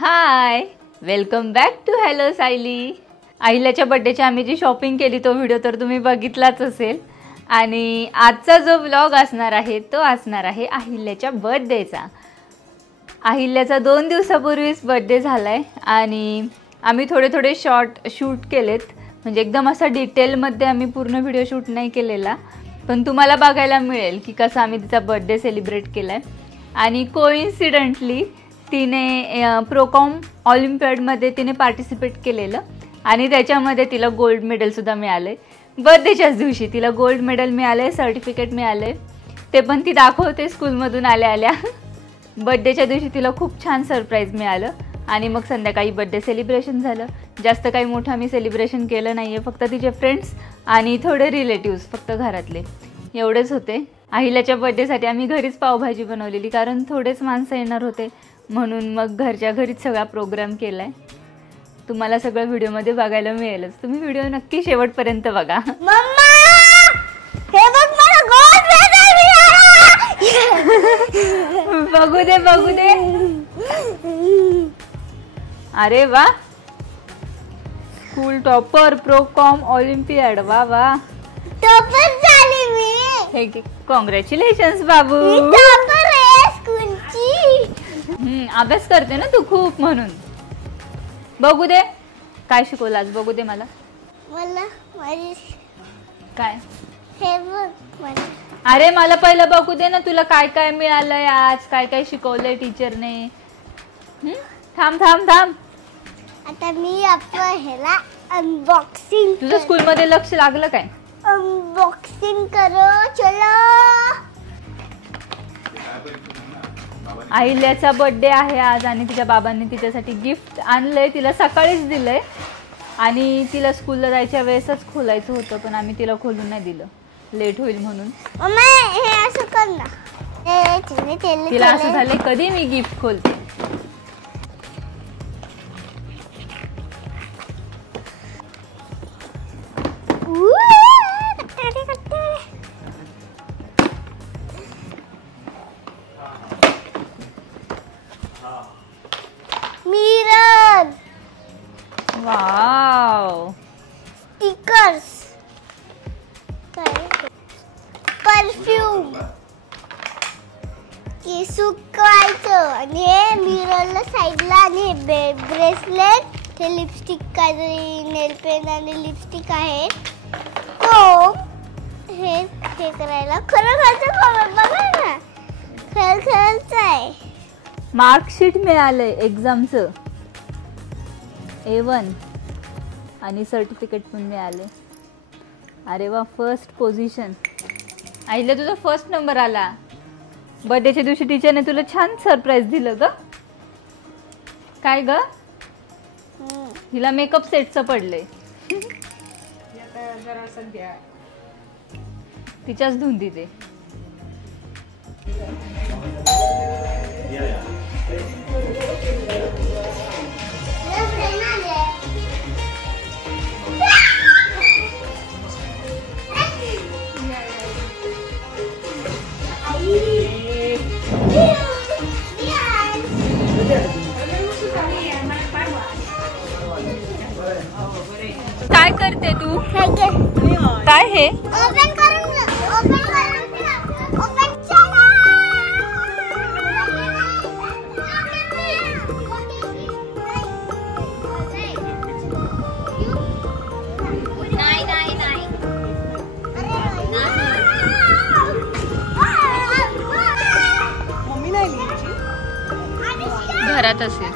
High, welcome back to hello Sayali. अहिल्याच्या बर्थडेची आम्ही जी शॉपिंग केली तो व्हिडिओ तर तुम्ही बघितलाच असेल. आणि आजचा जो व्लॉग असणार आहे तो असणार आहे अहिल्याच्या बर्थडेचा. अहिल्याचा 2 दिवसापूर्वीच बर्थडे झालाय आणि आम्ही थोडे शॉर्ट शूट केलेत. म्हणजे एकदम असा डिटेलमध्ये आम्ही पूर्ण व्हिडिओ शूट नाही केलेला, पण तुम्हाला बघायला मिळेल की कसं आम्ही तिचा बर्थडे सेलिब्रेट केलाय. आणि कोइन्सिडेंटली तिने प्रोकॉम ऑलिम्पियाडमध्ये तिने पार्टिसिपेट केलेलं आणि त्याच्यामध्ये तिला गोल्ड मेडलसुद्धा मिळालं. बर्थडेच्याच दिवशी तिला गोल्ड मेडल मिळालं, सर्टिफिकेट मिळालं. ते पण ती दाखवते स्कूलमधून आल्या. बर्थडेच्या दिवशी तिला खूप छान सरप्राईज मिळालं आणि मग संध्याकाळी बर्थडे सेलिब्रेशन झालं. जास्त काही मोठं आम्ही सेलिब्रेशन केलं नाही आहे, फक्त तिचे फ्रेंड्स आणि थोडे रिलेटिव्स, फक्त घरातले एवढेच होते. अहिल्याच्या बर्थडेसाठी आम्ही घरीच पावभाजी बनवलेली, कारण थोडेच माणसं येणार होते म्हणून मग घरच्या घरीच सगळा प्रोग्राम केला आहे. तुम्हाला सगळं व्हिडिओमध्ये बघायला मिळेलच. तुम्ही व्हिडिओ नक्की शेवटपर्यंत बघा. बघू दे. अरे वा, स्कूल टॉपर प्रोकॉम ऑलिम्पियाड. वा टॉपर झाली मी. हे कॉंग्रॅच्युलेशन्स बाबू. टॉपर आहे स्कूलची. अभ्यास करते ना तू खूप, म्हणून. बघू दे काय शिकवलं आज, बघू दे मला. माझी काय हे बघ. अरे मला पहिलं बघू दे ना, तुला काय काय मिळालंय आज, काय काय शिकवलंय टीचरने. थांब. आता मी आपण ह्याला अनबॉक्सिंग. तुझं स्कूलमध्ये लक्ष लागलं काय? अनबॉक्सिंग करो चलो. अहिल्याचा बर्थडे आहे आज आणि तिच्या बाबांनी तिच्यासाठी गिफ्ट आणलंय. तिला सकाळीच दिलंय आणि तिला स्कूलला जायच्या वेळेसच खोलायचं होतं, पण आम्ही तिला खोलून नाही दिलं, लेट होईल म्हणून. हे असं कर ना. तिला असं झालंय कधी मी गिफ्ट खोलते. मिरर. वाव. स्टिकर्स. परफ्यूम. केस सुकवायचं आणि हे मिररला साईडला आणि ब्रेसलेट. हे लिपस्टिक, काहीतरी नेल पेन आणि लिपस्टिक आहे. तो हे करायला खरं बघा ना, खरंच आहे. मार्कशीट मिळालंय एक्झामचं A1 आणि सर्टिफिकेट पण मिळाले. अरे वा, फर्स्ट पोझिशन. आईला तुझा फर्स्ट नंबर आला. बर्थडेच्या दिवशी टीचरने तुला छान सरप्राईज दिलं ग. काय ग? हिला मेकअप सेटचं पडलंय. तिच्याच धुंदी ते. काय करते तू? काय हे? ओपन करून. घरात असेल.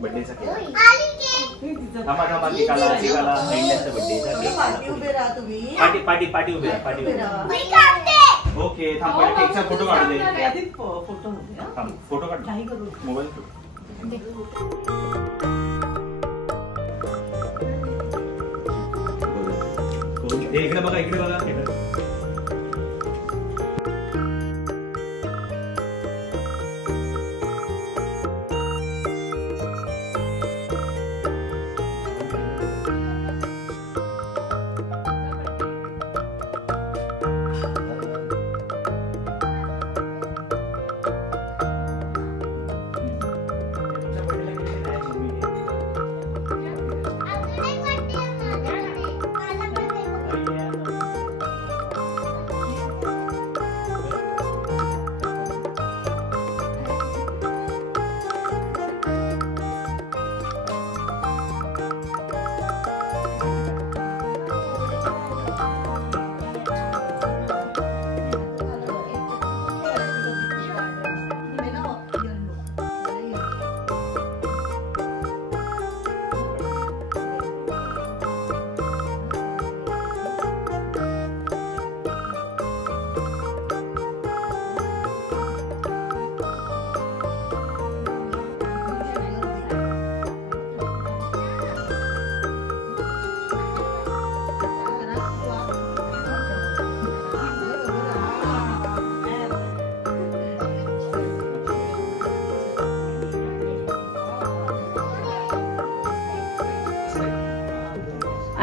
बर्थडेचा केक. थांबा केकाला अहिल्याचा बर्थडेचा केक. पाटी उभे राहा. ओके, थांब. केकचा फोटो काढू दे. फोटो काढ. मोबाईल इकडे बघा.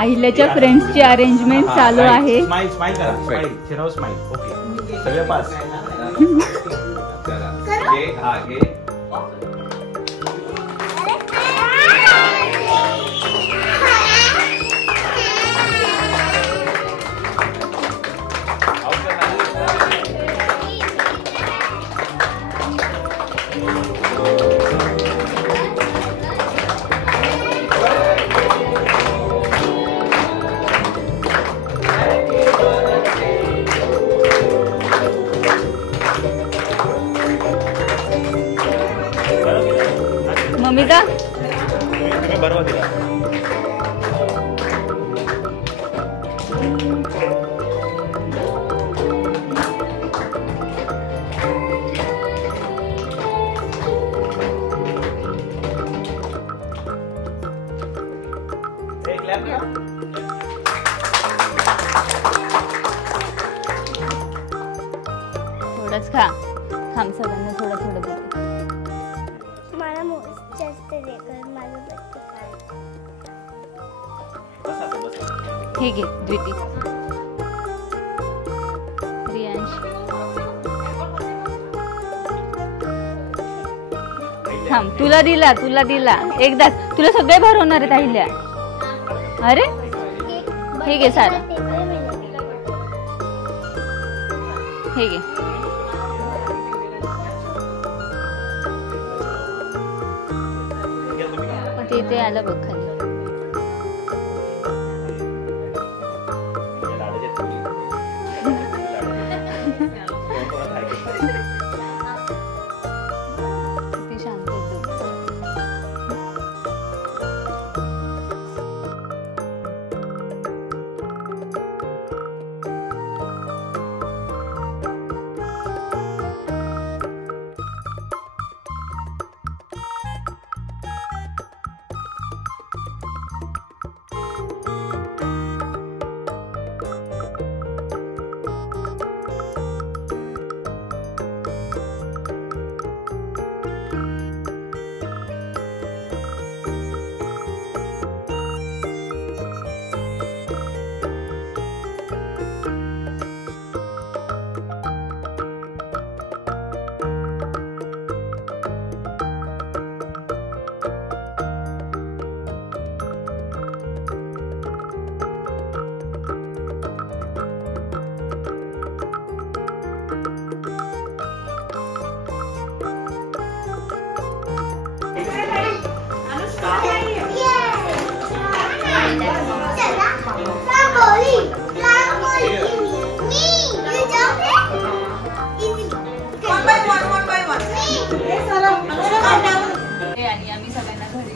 अहिल्याच्या फ्रेंड्सची अरेंजमेंट चालू आहे. स्माइल स्माइल करा, स्माइल शिराव स्माइल. ओके सगळे पास. हा घे. मम्मीचा बरोबर दिला. थोडंच खा. थांब सगळ्यांना थोडं थोडं देते. मला जास्त दे कारण माझं बर्थडे. ठीक आहे द्विती. रियांश थांब. तुला दिला एकदाच. तुला सगळे भरवणार आहेत अहिल्या. अरे ठीक आहे सारा. ठीक आहे. ते आलं बघ खाली. किती शांत आहे तो.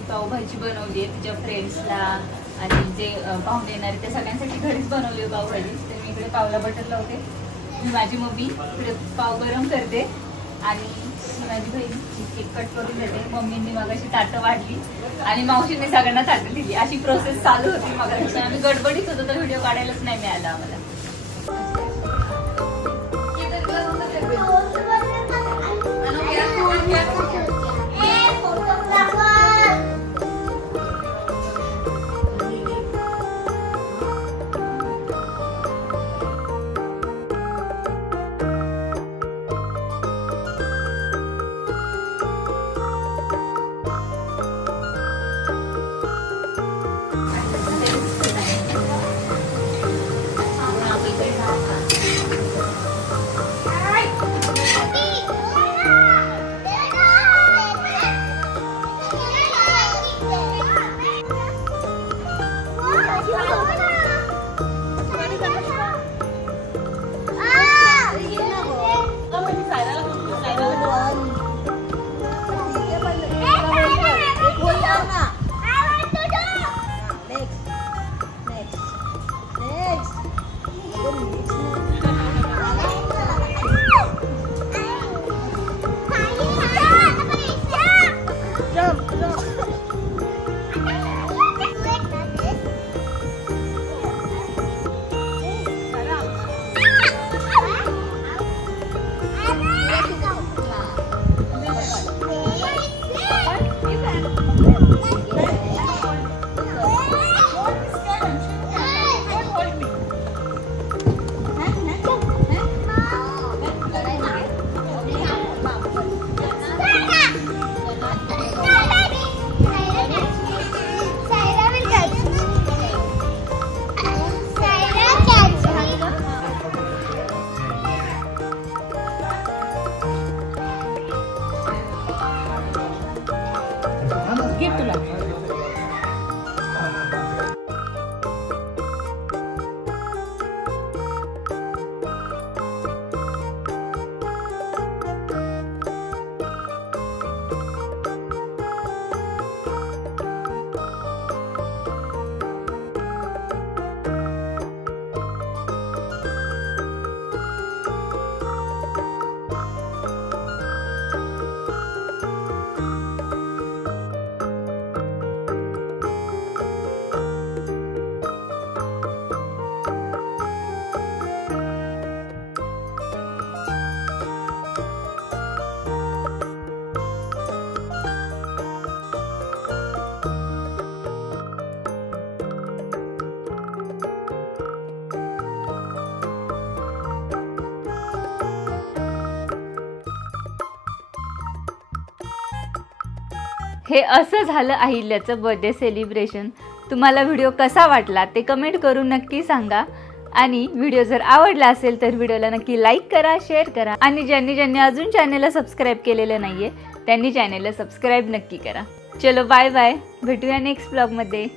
पावभाजी बनवली आहे तिच्या फ्रेंड्सला आणि जे पाहुणे येणार ते सगळ्यांसाठी घरीच बनवली आहे पावभाजी. तर मी इकडे पावला बटर लावते. मी माझी मम्मी इकडे पाव गरम करते आणि माझी बहीण केक कट करून देते. मम्मींनी मगाशी ताटं वाढली आणि मावशीने सगळ्यांना ताटं दिली. अशी प्रोसेस चालू होती मगाशी. आम्ही गडबडीत होतो तर व्हिडिओ काढायलाच नाही मिळाला आम्हाला. गिफ्ट तुला. हे असं झालं अहिल्याचं बर्थडे सेलिब्रेशन. तुम्हाला व्हिडिओ कसा वाटला ते कमेंट करून नक्की सांगा. आणि व्हिडिओ जर आवडला असेल तर व्हिडिओला नक्की लाईक करा, शेअर करा. आणि ज्यांनी अजून चॅनेलला सबस्क्राईब केलेलं नाहीये त्यांनी चॅनेलला सबस्क्राईब नक्की करा. चलो बाय बाय, भेटूया नेक्स्ट ब्लॉगमध्ये.